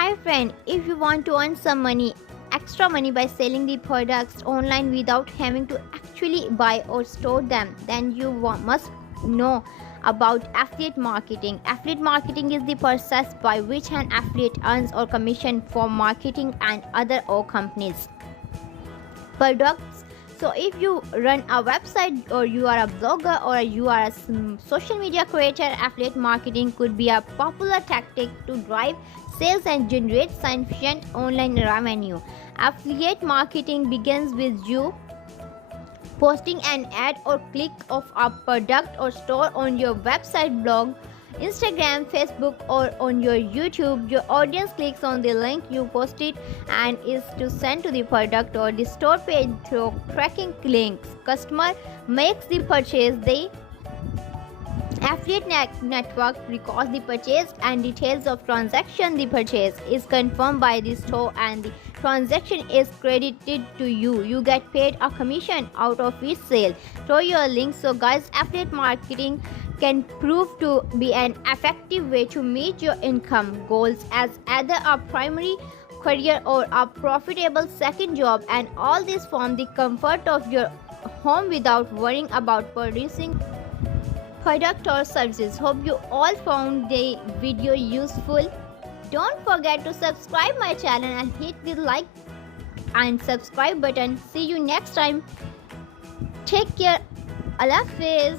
Hi friend, if you want to earn some money, extra money by selling the products online without having to actually buy or store them, then you must know about affiliate marketing. Affiliate marketing is the process by which an affiliate earns or commission for marketing and other or companies products. So if you run a website or you are a blogger or you are a social media creator, affiliate marketing could be a popular tactic to drive sales and generate sufficient online revenue. Affiliate marketing begins with you posting an ad or click of a product or store on your website, blog, Instagram, Facebook, or on your YouTube. Your audience clicks on the link you posted and is to send to the product or the store page through tracking links. Customer makes the purchase. The affiliate network records the purchase and details of transaction. The purchase is confirmed by the store and the transaction is credited to you. You get paid a commission out of each sale through your link. So guys, affiliate marketing can prove to be an effective way to meet your income goals as either a primary career or a profitable second job, and all this from the comfort of your home without worrying about producing product or services. Hope you all found the video useful. Don't forget to subscribe my channel and hit the like and subscribe button. See you next time. Take care. Allah Hafiz.